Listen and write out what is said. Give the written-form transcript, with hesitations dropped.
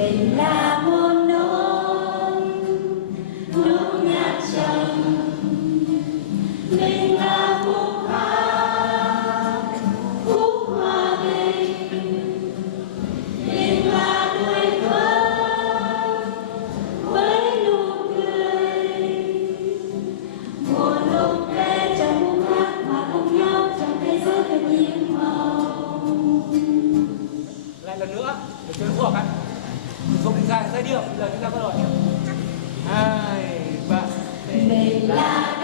Mình là một nốt nhạc trầm, mình là khúc hòa bình, mình là tuổi thơ với nụ cười. Một lúc về trong khúc hát hòa cùng nhau trong thế giới thật nhiệm màu. Lại lần nữa để chơi thuộc ạ. Dùng giai điệu, bây giờ chúng ta bắt đầu nhé. 2, 3. Mình là